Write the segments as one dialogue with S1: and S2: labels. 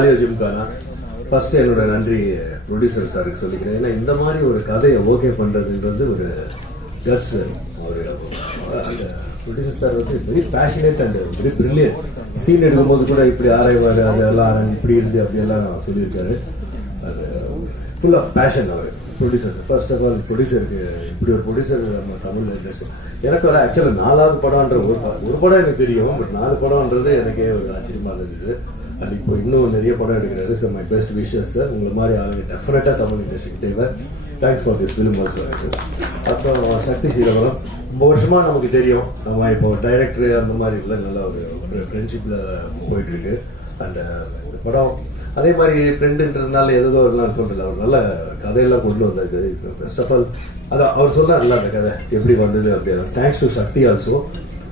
S1: ஜாலியோ gymkhana first என்னோட நன்றி producer சாருக்கு சொல்லிக்கிறேன். ஏன்னா இந்த மாதிரி ஒரு கதையை ஓகே பண்றதுன்றது ஒரு கட்ஸ் ஒரு அந்த ப்ரொடியூசர் சார் வந்து very passionate and very brilliant scene எடுக்கும்போது கூட இப்படி ஆராய்வார் அதெல்லாம் இப்படி இருந்து அப்படியெல்லாம் சொல்லியிருக்காரு. அது ஃபுல் ஆஃப் பேஷன் அவர் ப்ரொடியூசர் ஃபர்ஸ்ட் ஆஃப் ஆல் ப்ரொடியூசருக்கு இப்படி ஒரு ப்ரொடியூசர் நம்ம தமிழ் இண்டஸ்ட்ரி எனக்கு ஒரு ஆக்சுவலாக நாலாவது படம்ன்ற ஒரு ஒரு படம் எனக்கு தெரியும் பட் நாலு படம்ன்றது எனக்கே ஒரு ஆச்சரியமா இருந்தது. இப்போ இன்னும் நிறைய படம் எடுக்கிறாரு. Sir my best wishes sir உங்களை மாதிரி ஆளுங்க டெஃபினட்டாக தமிழ் இண்டஸ்ட்ரிக்கு தேவை. Thanks for this film also அப்புறம் சக்தி சீரவரம் ரொம்ப வருஷமாக நமக்கு தெரியும். நம்ம இப்போ டைரக்டர் அந்த மாதிரி இல்லை. நல்ல ஒரு ஃப்ரெண்ட்ஷிப்பில் போயிட்டுருக்கு. அண்ட் uh, இந்த படம் அதே மாதிரி ஃப்ரெண்டுன்றதுனால ஏதோ எல்லாம் சொல்றல அவர் நல்ல கதையெல்லாம் கொண்டு வந்தாரு. ஃபர்ஸ்ட் ஆஃப் ஆல் அதான் அவர் சொன்னார்ல அந்த கதை எப்படி வந்தது? அப்படி. Thanks to Sakthi also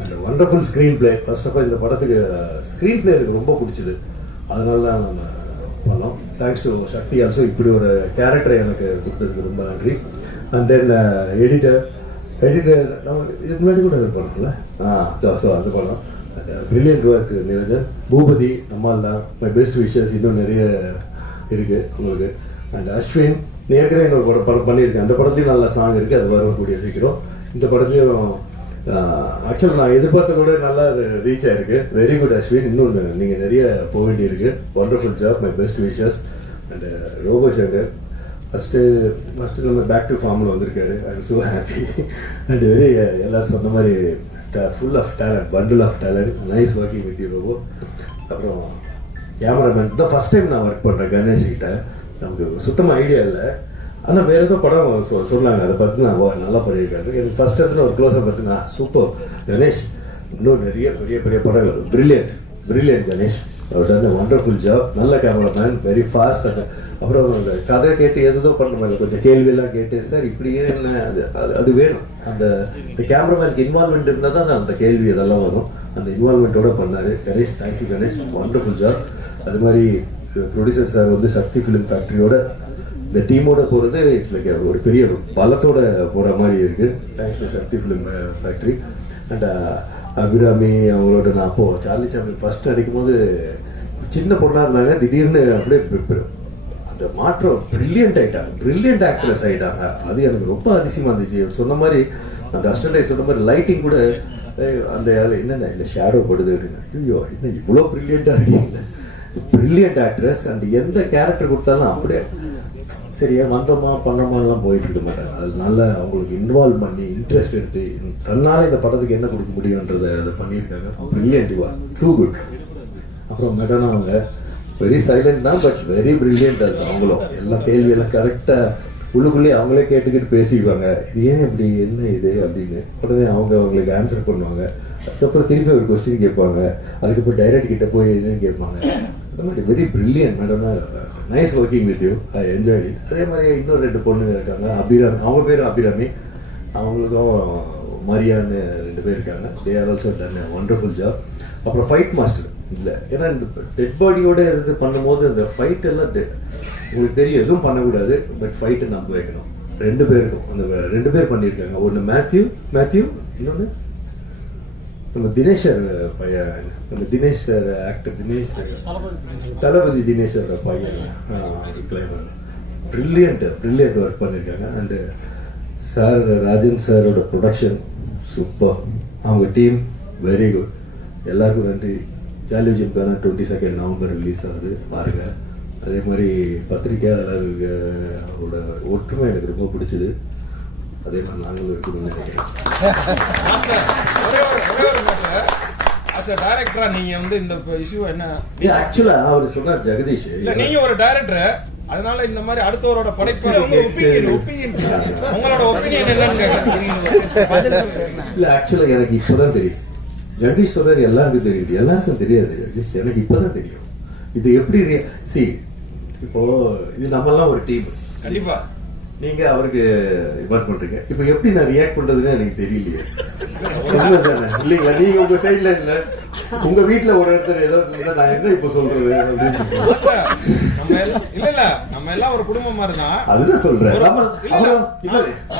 S1: and wonderful screenplay first of all இந்த படத்துக்கு ஸ்க்ரீன் பிளே எனக்கு ரொம்ப பிடிச்சது. அதனால தான் நம்ம பண்ணோம். தேங்க்ஸ் டு சக்தி ஆல்சோ இப்படி ஒரு கேரக்டரை எனக்கு கொடுத்ததுக்கு ரொம்ப நன்றி. அண்ட் தென் எடிட்டர் எடிட்டர் நம்ம இதுக்கு முன்னாடி கூட இது பண்ணோம்ல? ஆ. ஸோ அது பண்ணோம். பிரில்லியன்ட் ஒர்க் நிரஞ்சன் பூபதி நம்மால் தான். மை பெஸ்ட் விஷஸ் இன்னும் நிறைய இருக்கு உங்களுக்கு. அண்ட் அஸ்வின் ஏற்கனவே இன்னொரு படம் படம் பண்ணியிருக்கேன் அந்த படத்துலையும் நல்ல சாங் இருக்கு. அது வரக்கூடிய சீக்கிரம் இந்த படத்துலையும் ஆக்சுவலாக நான் எதிர்பார்த்த கூட நல்லா ரீச் ஆயிருக்கு. வெரி குட் அஸ்வின் இன்னும் நீங்கள் நிறைய போக வேண்டியிருக்கு. Wonderful job my best wishes and Robo Shankar first first நம்ம பேக் டு ஃபார்மில் வந்திருக்காரு. I am so happy and very எல்லோரும் சொன்ன மாதிரி full of talent bundle of talent nice working with you Robo அப்புறம் கேமராமேன் தான் ஃபர்ஸ்ட் டைம் நான் work பண்ணுறேன் கணேஷ் கிட்ட நமக்கு சுத்தமாக ஐடியா இல்லை. ஆனால் வேற ஏதோ படம் சொ- சொன்னாங்க. அதை பற்றி நான் ஓ, நல்லா பண்ணியிருக்காரு எனக்கு ஃபர்ஸ்ட் இடத்துல ஒரு க்ளோஸை பற்றி நான் சூப்பர் கணேஷ் இன்னும் நிறைய பெரிய பெரிய படங்கள். Brilliant brilliant Ganesh. அவர் டன் ஒண்டர்ஃபுல் ஜாப் நல்ல கேமராமேன் வெரி ஃபாஸ்ட் அப்புறம் அந்த கதை கேட்டு எதுதோ பண்ணுறாங்க கொஞ்சம் கேள்வியெல்லாம் கேட்டு சார் இப்படியே என்ன? அது அது- அது வேணும். அந்த இந்த கேமராமேனுக்கு இன்வால்மெண்ட் இருந்தால் தான் அந்த கேள்வி இதெல்லாம் வரும். அந்த இன்வால்மெண்ட்டோட பண்ணாரு. Ganesh thank you Ganesh. Wonderful job அது மாதிரி ப்ரொடியூசர் சார் வந்து சக்தி ஃபிலிம் ஃபேக்ட்ரியோட இந்த டீமோட போறது இட்ஸ் லைக் ஒரு பெரிய ஒரு பலத்தோட போற மாதிரி இருக்கு. Thanks to Sakthi film factory and Abirami அவங்களோட நான் அப்போ சார்லி சாப்ளின் ஃபர்ஸ்ட் அடிக்கும் போது சின்ன பொண்ணா இருந்தாங்க திடீர்னு அப்படியே அந்த மாற்றம் பிரில்லியன்ட் ஆயிட்டாங்க பிரில்லியன்ட் ஆக்ட்ரஸ் ஆயிட்டாங்க. அது எனக்கு ரொம்ப அதிசயமா இருந்துச்சு. சொன்ன மாதிரி அந்த அஸ்டன்ட் சொன்ன மாதிரி லைட்டிங் கூட அந்த என்னென்ன இல்லை ஷேடோ படுது அப்படின்னு. ஐயோ என்ன இவ்வளோ பிரில்லியண்டா இருக்கீங்க? பிரில்லியன்ட் ஆக்ட்ரஸ் அண்ட் எந்த கேரக்டர் கொடுத்தாலும் அப்படியே சரியா வந்தோமா பண்ணோமாலாம் போயிட்டு இருக்க மாட்டாங்க. அது நல்லா அவங்களுக்கு இன்வால்வ் பண்ணி இன்ட்ரெஸ்ட் எடுத்து தன்னால இந்த படத்துக்கு என்ன கொடுக்க முடியுன்றதை அதை பண்ணியிருக்காங்க. பிரில்லியன்ட் ட்ரூ குட் அப்புறம் மெடனா அவங்க வெரி சைலண்ட் தான் பட் வெரி பிரில்லியன்ட் அது அவங்களும். எல்லா கேள்வியெல்லாம் கரெக்டா உள்ளுக்குள்ளேயே அவங்களே கேட்டுக்கிட்டு பேசிக்குவாங்க. இது ஏன் இப்படி என்ன இது? அப்படின்னு. உடனே அவங்க அவங்களுக்கு ஆன்சர் பண்ணுவாங்க. அதுக்கப்புறம் திருப்பி ஒரு கொஸ்டின் கேட்பாங்க. அதுக்கப்புறம் டைரக்ட் கிட்ட போய் என்னன்னு கேட்பாங்க. Very brilliant madam nice working with you I enjoy அதே மாதிரி இன்னொரு ரெண்டு பொண்ணுங்க இருக்காங்க. அபிராமி. அவங்க பேர் அபிராமி. அவங்களுக்கும் மரியான்னு ரெண்டு பேர் இருக்காங்க. They are also done wonderful job அப்புறம் ஃபைட் மாஸ்டர் இல்லை. ஏன்னா இந்த டெட் பாடியோட இருந்து பண்ணும்போது அந்த ஃபைட் எல்லாம் உங்களுக்கு தெரியும் எதுவும் பண்ணக்கூடாது. பட் ஃபைட்டை நம்ப வைக்கணும். ரெண்டு பேருக்கும். அந்த ரெண்டு பேர் பண்ணியிருக்காங்க. ஒன்று மேத்யூ மேத்யூ இன்னொன்று நம்ம தினேஷ் சார் பையன். நம்ம Dinesh sir actor Dinesh Thalapathy Dinesh sir பையன். பிரில்லியன்ட் பிரில்லியன்ட் ஒர்க் பண்ணியிருக்காங்க அண்ட் சார் ராஜன் சாரோட ப்ரொடக்ஷன் சூப்பர் அவங்க டீம் வெரி குட் எல்லாருக்கும் நன்றி. Jolly Gymkhana twenty second November release ஆகுது. பாருங்க. அதே மாதிரி பத்திரிகையாளர்களோட ஒற்றுமை எனக்கு ரொம்ப பிடிச்சது. அதே மாதிரி நாங்களும் இருக்கணும்னு நினைக்கிறேன்
S2: ஒரே ஒரு ஒரே ஒரு மேட்டர் அஸ் டைரக்டரா நீங்க வந்து இந்த இஷ்யூ என்ன?
S1: ஆக்சுவலா அவர் சொன்னார் ஜெகதீஷ்.
S2: இல்ல நீங்க ஒரு டைரக்டர் அதனால இந்த மாதிரி அடுத்தவரோட படைப்பு உங்களோட ஒப்பீனியன் என்னன்னு
S1: இல்ல ஆக்சுவலா எனக்கு இப்பதான் தெரியும். ஜெகதீஷ் சொல்றாரு எல்லாருக்கும் தெரியுது எல்லாருக்கும் தெரியாது ஜெகதீஷ். எனக்கு இப்பதான் தெரியும். இது எப்படி சி இப்போ இது நம்மலாம் ஒரு டீம்
S2: கண்டிப்பா.
S1: நீங்க அவருக்கு இன்வைட் பண்றீங்க. இப்போ எப்படி நான் ரியாக்ட் பண்றதுன்னு எனக்கு தெரியலையே. உண்மைதானே? இல்லைங்களா நீங்க உங்க சைடுல இல்ல. உங்க வீட்ல ஒரு இடத்துல ஏதோ நான் என்ன இப்ப சொல்றது
S2: இல்ல இல்ல நம்ம எல்லாம் ஒரு குடும்பம் மாதிரி தான்
S1: அதுதான் சொல்றேன்.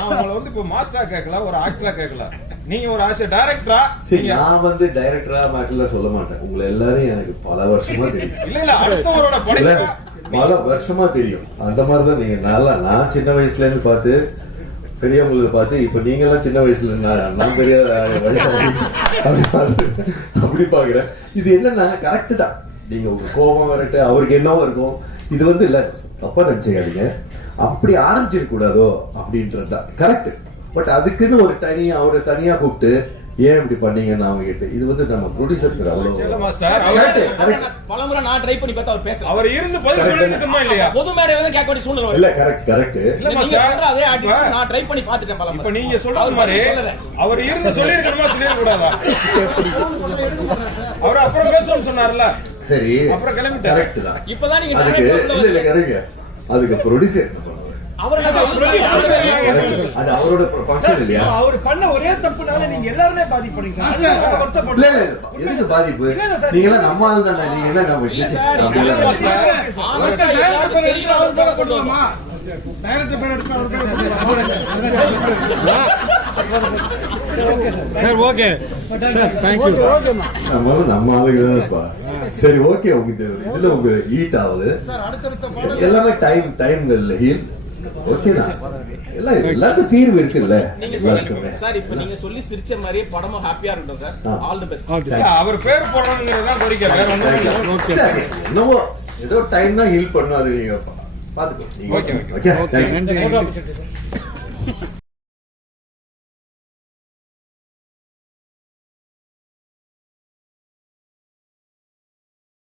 S2: உங்களை வந்து இப்ப மாஸ்டரா கேட்கல ஒரு ஆக்டரா கேட்கல. நீங்க ஒரு ஆஸ் டைரக்டரா
S1: சரி நான் வந்து டைரக்டரா மேட்டர்ல சொல்ல மாட்டேன். உங்களை எல்லாரும் எனக்கு பல வருஷமா தெரியும்.
S2: இல்ல இல்ல அடுத்தவரோட
S1: பல வருஷமா தெரியும். அந்த மாதிரிதான் நீங்க நல்லா நான் சின்ன வயசுல இருந்து பார்த்து பெரியவங்களை பார்த்து இப்ப நீங்க எல்லாம் சின்ன வயசுல நான் நான் பெரிய அப்படி பார்த்து- அப்படி பாக்குறேன் இது என்னன்னா கரெக்ட் தான். நீங்க உங்க கோபம் வரட்டு அவருக்கு என்னவோ இருக்கும். இது வந்து இல்ல தப்பா நினைச்சுக்காதீங்க. அப்படி ஆரம்பிச்சிருக்க கூடாதோ அப்படின்றது தான். கரெக்ட் பட் அதுக்குன்னு ஒரு தனியா அவரை தனியா கூப்பிட்டு ஏன் இப்படி பண்ணீங்கன்னு அவங்க கிட்ட இது வந்து நம்ம ப்ரொடியூசருக்கு அவ்வளவு
S2: மாஸ்டர் அவர்.
S3: பலமுறை நான் ட்ரை பண்ணி பார்த்தா அவர் பேசல
S2: அவர் இருந்து பதில் சொல்லி இருக்கணுமா இல்லையா
S3: பொது மேடையில தான் கேட்க வேண்டிய சூழ்நிலை.
S1: இல்ல கரெக்ட் கரெக்ட்
S2: இல்ல மாஸ்டர்
S3: அதே
S2: இப்ப-
S3: நான் ட்ரை பண்ணி பார்த்துட்டேன் பலமுறை.
S2: இப்ப நீங்க சொல்றது மாதிரி. அவர் இருந்து சொல்லி இருக்கணுமா சொல்லிட கூடாதா அவர் அப்புறம் பேசணும்னு சொன்னார்ல
S1: சரி
S2: அப்புறம் கிளம்பிட்டாரு.
S1: கரெக்ட் தான்
S3: இப்பதான் நீங்க
S1: இல்ல இல்ல கரெக்ட் அதுக்கு ப்ரொடியூசர்? அது அவரோட ஃபங்க்ஷன் இல்லையா?
S4: அவர் பண்ண ஒரே தப்புனால நீங்க எல்லாருமே பாதிப்படுறீங்க சார். அதுதான்
S1: இல்ல
S4: வருத்தப்படுறேன்
S1: இல்ல. எதுக்கு பாதிப்பு?
S4: இல்ல, இல்ல சார்.
S1: நீங்க எல்லாம் நம்ம ஆள் தானே நீங்க என்ன
S5: ஓகே. சார் தேங்க்யூ
S1: நம்ம நம்ம ஆளுங்க தான்ப்பா சரி ஓகே உங்க இதுல உங்க ஹீட் ஆகுது. எல்லாமே டைம் டைம் இல்ல ஹீல் ஓகே தான். எல்லாம் எல்லாருக்கும் தீர்வு இருக்குல்ல.
S3: சார் இப்ப நீங்க சொல்லி சிரிச்ச மாதிரியே படமும் ஹாப்பியா இருக்கட்டும் சார். ஆல் தி பெஸ்ட்
S2: அவர் பேர் போடுறதுங்கிறது தான் கோரிக்கை. வேற ஒண்ணும் இல்ல,
S1: என்னவோ ஏதோ டைம் தான் ஹீல் பண்ணும் அது நீங்க பாத்துக்கோ. ஓகே
S5: ஓகே நன்றி